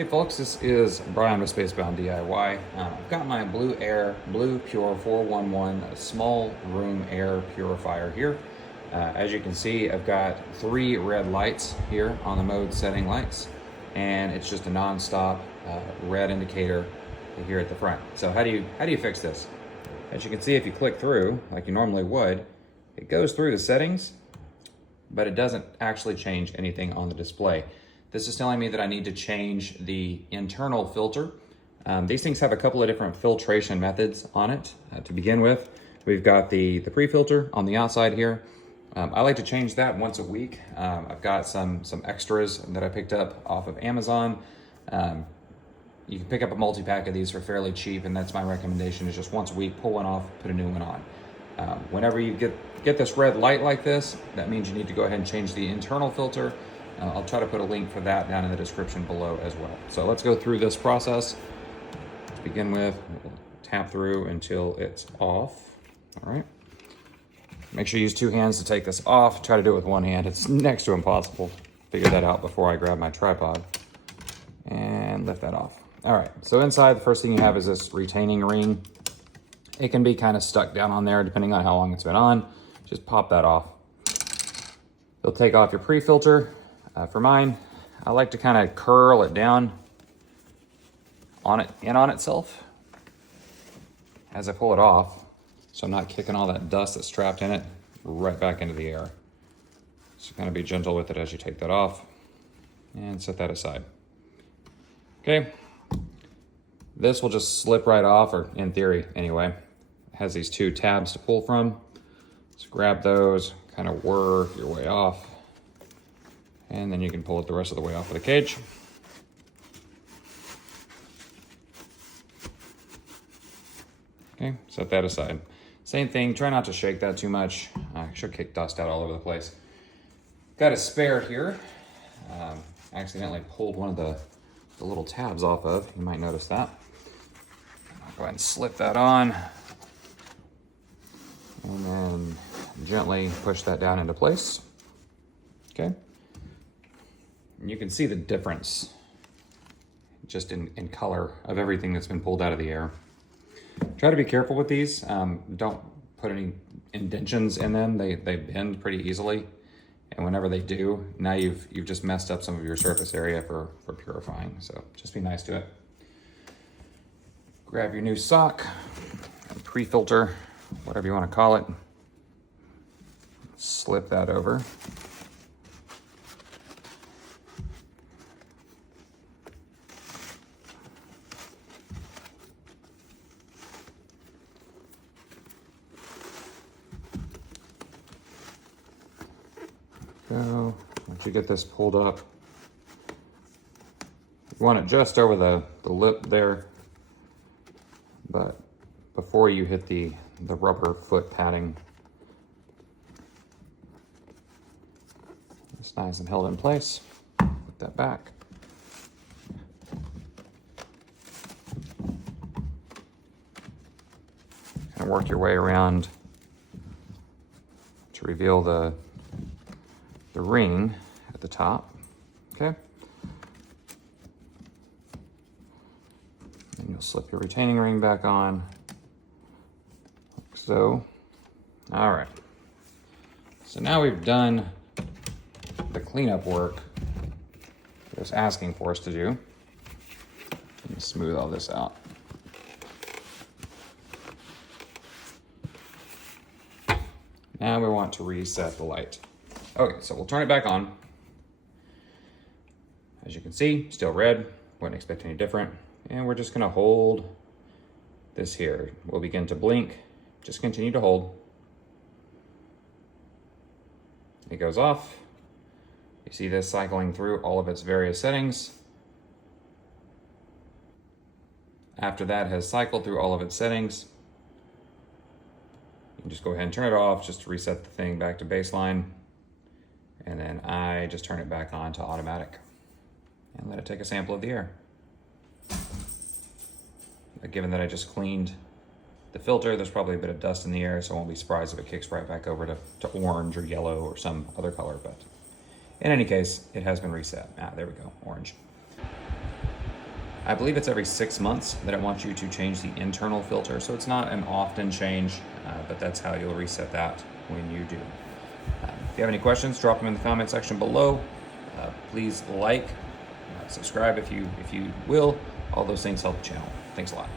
Hey folks, this is Brian with Spacebound DIY. I've got my BlueAir Blue Pure 411 small room air purifier here. As you can see, I've got 3 red lights here on the mode setting lights, and it's just a non-stop red indicator here at the front. So how do you fix this? As you can see, if you click through like you normally would, it goes through the settings, but it doesn't actually change anything on the display. This is telling me that I need to change the internal filter. These things have a couple of different filtration methods on it. To begin with, we've got the pre-filter on the outside here. I like to change that once a week. I've got some extras that I picked up off of Amazon. You can pick up a multi-pack of these for fairly cheap, and that's my recommendation, is just once a week, pull one off, put a new one on. Whenever you get this red light like this, that means you need to go ahead and change the internal filter. I'll try to put a link for that down in the description below as well. So let's go through this process. To begin with, we'll tap through until it's off. All right. Make sure you use 2 hands to take this off. Try to do it with 1 hand. It's next to impossible. Figure that out before I grab my tripod. And lift that off. All right, so inside, the first thing you have is this retaining ring. It can be kind of stuck down on there depending on how long it's been on. Just pop that off. You'll take off your pre-filter. For mine, I like to kind of curl it down on itself as I pull it off, so I'm not kicking all that dust that's trapped in it right back into the air. So kind of be gentle with it as you take that off and set that aside. Okay, this will just slip right off, or in theory anyway. It has these 2 tabs to pull from. So grab those, kind of work your way off. And then you can pull it the rest of the way off of the cage. Okay, set that aside. Same thing, try not to shake that too much. I should kick dust out all over the place. Got a spare here. I accidentally pulled one of the little tabs off of. You might notice that. I'll go ahead and slip that on. And then gently push that down into place. Okay. And you can see the difference just in color of everything that's been pulled out of the air. Try to be careful with these. Don't put any indentions in them. They bend pretty easily. And whenever they do, now you've just messed up some of your surface area for purifying. So just be nice to it. Grab your new sock, and pre-filter, whatever you want to call it. Slip that over. Go. Once you get this pulled up, you want it just over the lip there, but before you hit the rubber foot padding. It's nice and held in place. Put that back. Kind of work your way around to reveal the ring at the top. Okay. And you'll slip your retaining ring back on, like so. All right. So now we've done the cleanup work it was asking for us to do. Let me smooth all this out. Now we want to reset the light. Okay, so we'll turn it back on. As you can see, still red, wouldn't expect any different. And we're just gonna hold this here. We'll begin to blink, just continue to hold. It goes off. You see this cycling through all of its various settings. After that has cycled through all of its settings, you can just go ahead and turn it off just to reset the thing back to baseline. And then I just turn it back on to automatic and let it take a sample of the air. Given that I just cleaned the filter, there's probably a bit of dust in the air, so I won't be surprised if it kicks right back over to orange or yellow or some other color, but in any case, it has been reset. Ah, there we go, orange. I believe it's every 6 months that it wants you to change the internal filter. So it's not an often change, but that's how you'll reset that when you do. If you have any questions, drop them in the comment section below. Please like, subscribe if you will. All those things help the channel. Thanks a lot.